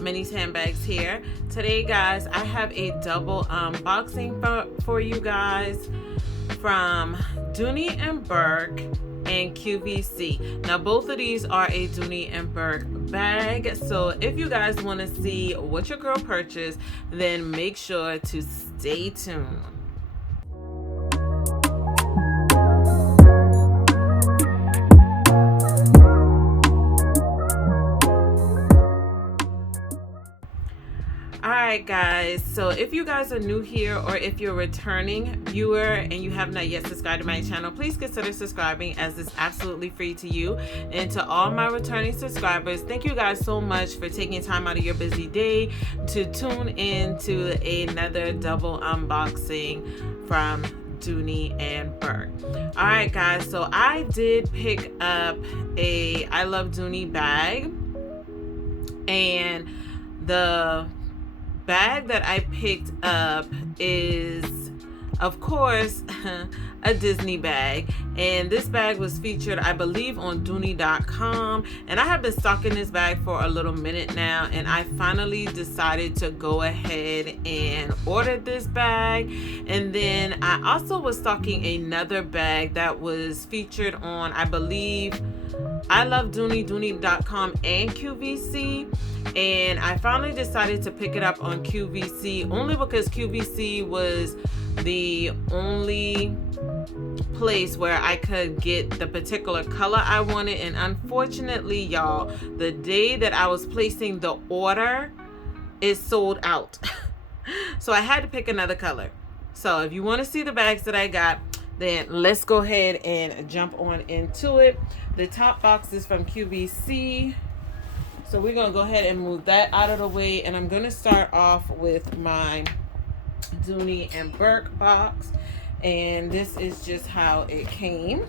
Minnie's Handbags here. Today guys, I have a double unboxing for you guys from Dooney and Bourke and QVC. Now both of these are a Dooney and Bourke bag, so if you guys want to see what your girl purchased, then make sure to stay tuned. Alright guys, so if you guys are new here or if you're a returning viewer and you have not yet subscribed to my channel, please consider subscribing as it's absolutely free to you. And to all my returning subscribers, thank you guys so much for taking time out of your busy day to tune in to another double unboxing from Dooney and Bourke. Alright guys, so I did pick up a I Love Dooney bag, and the bag that I picked up is, of course, a Disney bag, and this bag was featured, I believe, on Dooney.com, and I have been stalking this bag for a little minute now, and I finally decided to go ahead and order this bag. And then I also was stalking another bag that was featured on, I believe, I Love Dooney, Dooney.com, and QVC. And I finally decided to pick it up on QVC only because QVC was the only place where I could get the particular color I wanted. And unfortunately, y'all, the day that I was placing the order, it sold out. So I had to pick another color. So if you want to see the bags that I got, then let's go ahead and jump on into it. The top box is from QVC, so we're gonna go ahead and move that out of the way, and I'm gonna start off with my Dooney and Bourke box, and this is just how it came.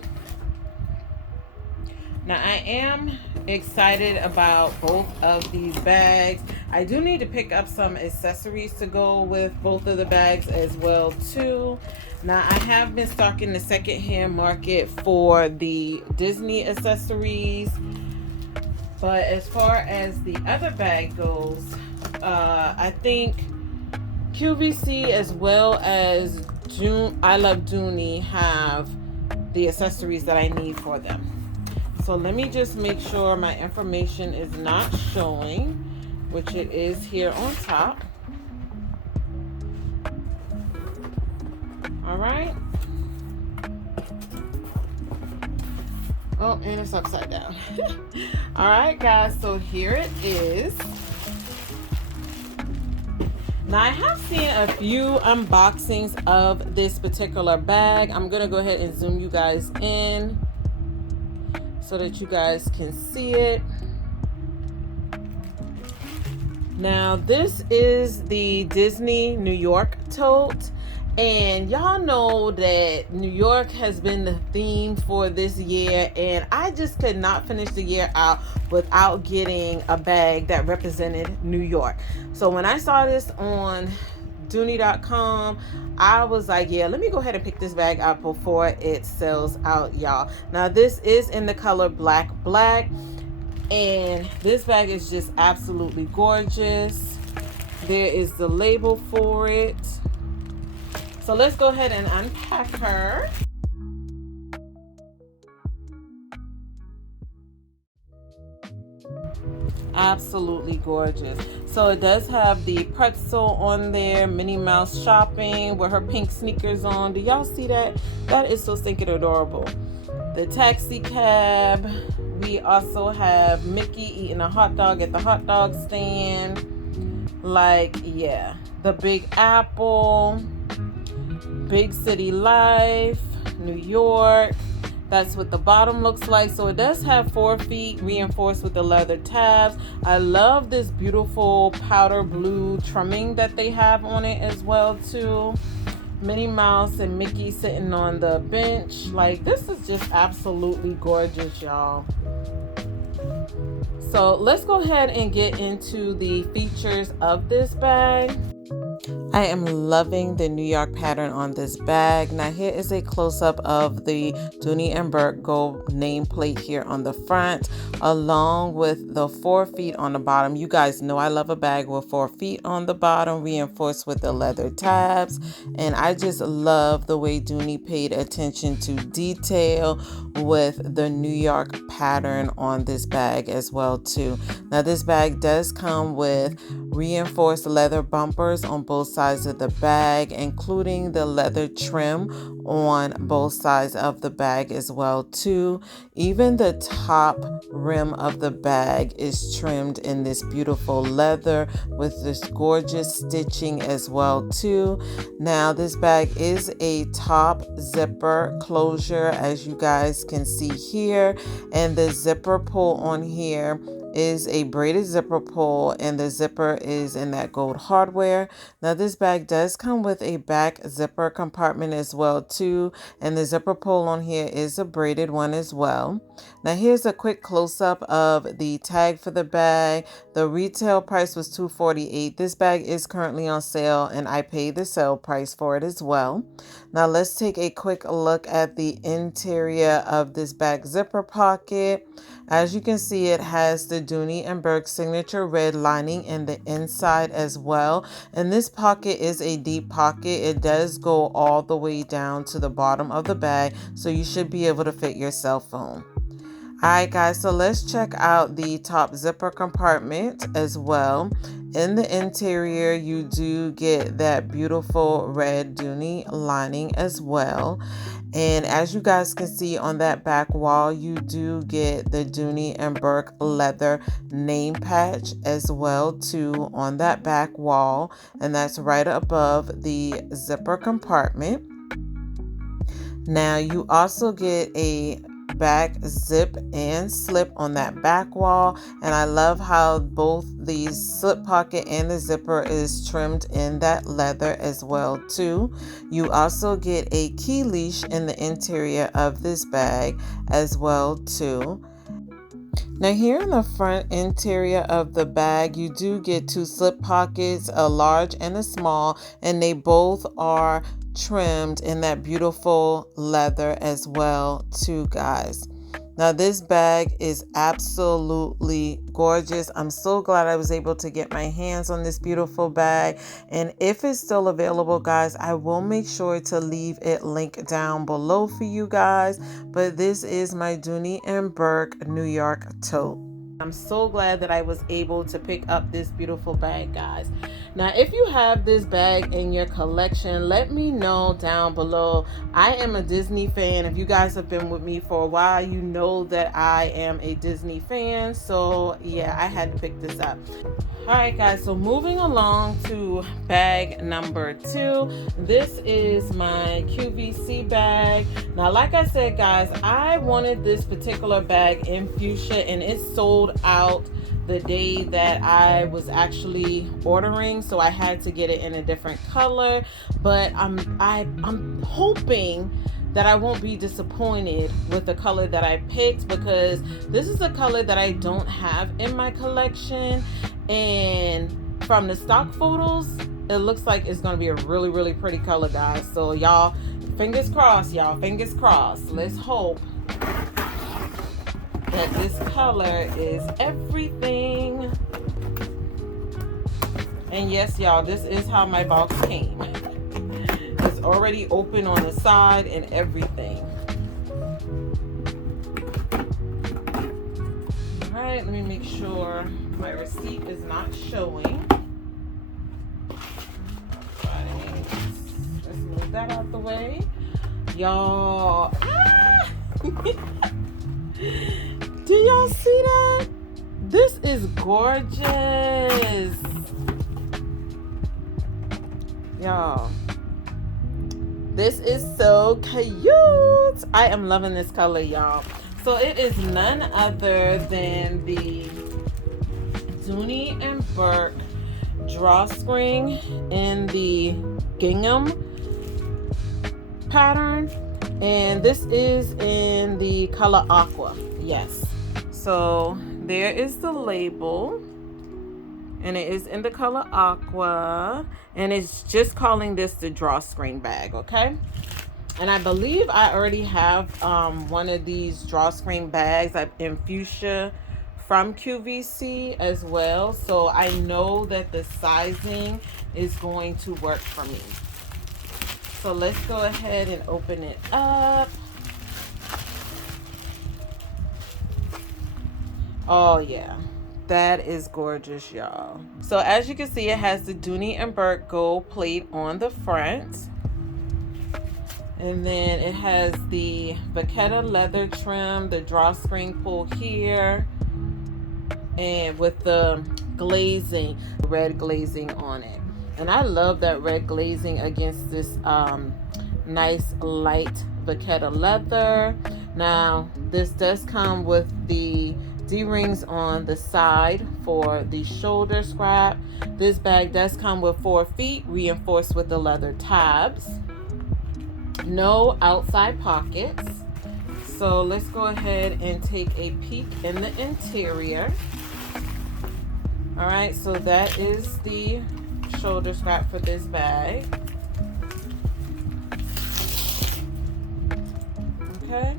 Now I am excited about both of these bags. I do need to pick up some accessories to go with both of the bags as well too. Now I have been stalking the secondhand market for the Disney accessories, but as far as the other bag goes, I think QVC as well as I Love Dooney have the accessories that I need for them. So let me just make sure my information is not showing, which it is here on top. All right. Oh, and it's upside down. All right, guys, so here it is. Now, I have seen a few unboxings of this particular bag. I'm going to go ahead and zoom you guys in so that you guys can see it. Now, this is the Disney New York tote. And y'all know that New York has been the theme for this year, and I just could not finish the year out without getting a bag that represented New York. So when I saw this on Dooney.com, I was like, yeah, let me go ahead and pick this bag up before it sells out, y'all. Now this is in the color black, and this bag is just absolutely gorgeous. There is the label for it. So let's go ahead and unpack her. Absolutely gorgeous. So it does have the pretzel on there, Minnie Mouse shopping with her pink sneakers on. Do y'all see that? That is so stinking adorable. The taxi cab. We also have Mickey eating a hot dog at the hot dog stand. Like, yeah. The Big Apple. Big City Life, New York. That's what the bottom looks like. So it does have 4 feet reinforced with the leather tabs. I love this beautiful powder blue trimming that they have on it as well too. Minnie Mouse and Mickey sitting on the bench. Like, this is just absolutely gorgeous, y'all. So let's go ahead and get into the features of this bag. I am loving the New York pattern on this bag. Now here is a close-up of the Dooney and Bourke gold nameplate here on the front, along with the 4 feet on the bottom. You guys know I love a bag with 4 feet on the bottom, reinforced with the leather tabs. And I just love the way Dooney paid attention to detail with the New York pattern on this bag as well too. Now this bag does come with reinforced leather bumpers on both sides of the bag, including the leather trim on both sides of the bag as well too. Even the top rim of the bag is trimmed in this beautiful leather with this gorgeous stitching as well too. Now this bag is a top zipper closure, as you guys can see here, and the zipper pull on here is a braided zipper pull, and the zipper is in that gold hardware. Now this bag does come with a back zipper compartment as well too, and the zipper pull on here is a braided one as well. Now here's a quick close-up of the tag for the bag. The retail price was $248. This bag is currently on sale and I paid the sale price for it as well. Now let's take a quick look at the interior of this back zipper pocket. As you can see, it has the Dooney and Bourke signature red lining in the inside as well. And this pocket is a deep pocket. It does go all the way down to the bottom of the bag, so you should be able to fit your cell phone. Alright guys, so let's check out the top zipper compartment as well. In the interior, you do get that beautiful red Dooney lining as well. And as you guys can see on that back wall, you do get the Dooney and Bourke leather name patch as well too on that back wall. And that's right above the zipper compartment. Now you also get a back zip and slip on that back wall, and I love how both the slip pocket and the zipper is trimmed in that leather as well too. You also get a key leash in the interior of this bag as well too. Now here in the front interior of the bag, you do get 2 slip pockets, a large and a small, and they both are trimmed in that beautiful leather as well too, guys. Now this bag is absolutely gorgeous. I'm so glad I was able to get my hands on this beautiful bag, and if it's still available, guys, I will make sure to leave it linked down below for you guys. But this is my Dooney and Bourke New York tote. I'm so glad that I was able to pick up this beautiful bag, guys. Now, if you have this bag in your collection, let me know down below. I am a Disney fan. If you guys have been with me for a while, you know that I am a Disney fan. So yeah, I had to pick this up. All right, guys, so moving along to bag number 2. This is my QVC bag. Now, like I said, guys, I wanted this particular bag in fuchsia, and it sold out the day that I was actually ordering, so I had to get it in a different color. But I'm hoping that I won't be disappointed with the color that I picked, because this is a color that I don't have in my collection, and from the stock photos it looks like it's going to be a really pretty color, guys. So y'all, fingers crossed, y'all, fingers crossed. Let's hope that this color is everything. And yes, y'all, this is how my box came. It's already open on the side and everything. All right, let me make sure my receipt is not showing. Let's move that out the way, y'all. Ah! Do y'all see that? This is gorgeous, y'all. This is so cute. I am loving this color, y'all. So it is none other than the Dooney and Bourke drawstring in the Gingham pattern, and this is in the color aqua. Yes. So there is the label, and it is in the color aqua, and it's just calling this the drawstring bag, okay? And I believe I already have one of these drawstring bags in fuchsia from QVC as well, so I know that the sizing is going to work for me. So let's go ahead and open it up. Oh yeah, that is gorgeous, y'all. So as you can see, it has the Dooney and Bourke gold plate on the front. And then it has the vachetta leather trim, the drawstring pull here, and with the glazing, red glazing on it. And I love that red glazing against this nice light vachetta leather. Now, this does come with the D-rings on the side for the shoulder strap. This bag does come with 4 feet reinforced with the leather tabs. No outside pockets. So let's go ahead and take a peek in the interior. All right, so that is the shoulder strap for this bag. Okay,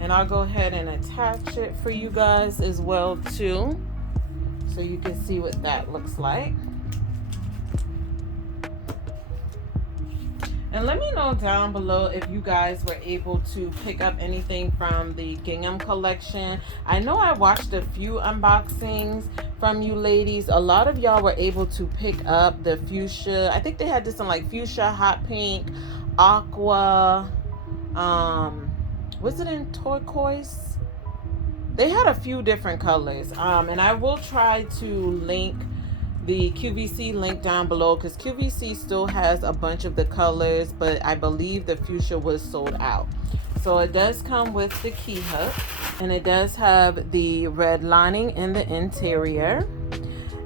and I'll go ahead and attach it for you guys as well too, so you can see what that looks like. And let me know down below if you guys were able to pick up anything from the Gingham collection. I know I watched a few unboxings from you ladies. A lot of y'all were able to pick up the fuchsia. I think they had this in like fuchsia, hot pink, aqua. Was it in turquoise? They had a few different colors. And I will try to link the QVC link down below, because QVC still has a bunch of the colors, but I believe the fuchsia was sold out. So it does come with the key hook, and it does have the red lining in the interior.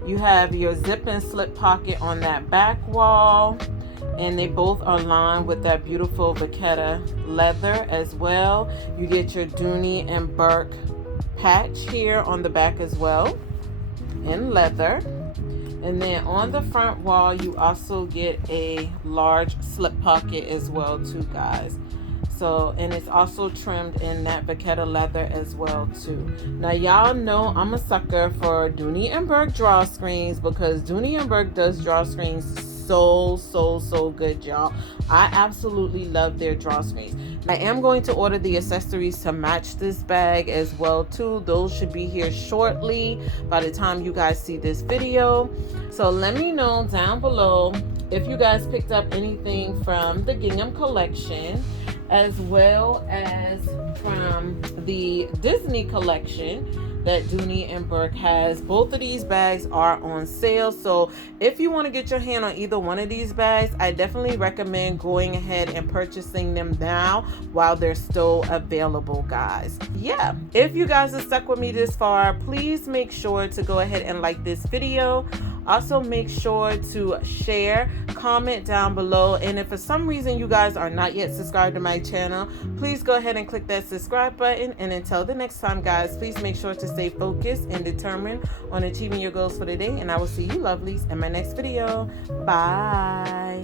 You have your zip and slip pocket on that back wall, and they both are lined with that beautiful vachetta leather as well. You get your Dooney and Bourke patch here on the back as well in leather. And then on the front wall, you also get a large slip pocket as well too, guys. So, and it's also trimmed in that vachetta leather as well too. Now, y'all know I'm a sucker for Dooney and Bourke drawstrings, because Dooney and Bourke does drawstrings so good, y'all. I absolutely love their drawstrings. I am going to order the accessories to match this bag as well too. Those should be here shortly by the time you guys see this video. So let me know down below if you guys picked up anything from the Gingham collection, as well as from the Disney collection that Dooney and Bourke has. Both of these bags are on sale, so if you want to get your hand on either one of these bags, I definitely recommend going ahead and purchasing them now while they're still available, guys. Yeah, if you guys are stuck with me this far, please make sure to go ahead and like this video. Also, make sure to share, comment down below, and if for some reason you guys are not yet subscribed to my channel, please go ahead and click that subscribe button. And until the next time, guys, please make sure to stay focused and determined on achieving your goals for the day, and I will see you lovelies in my next video. Bye.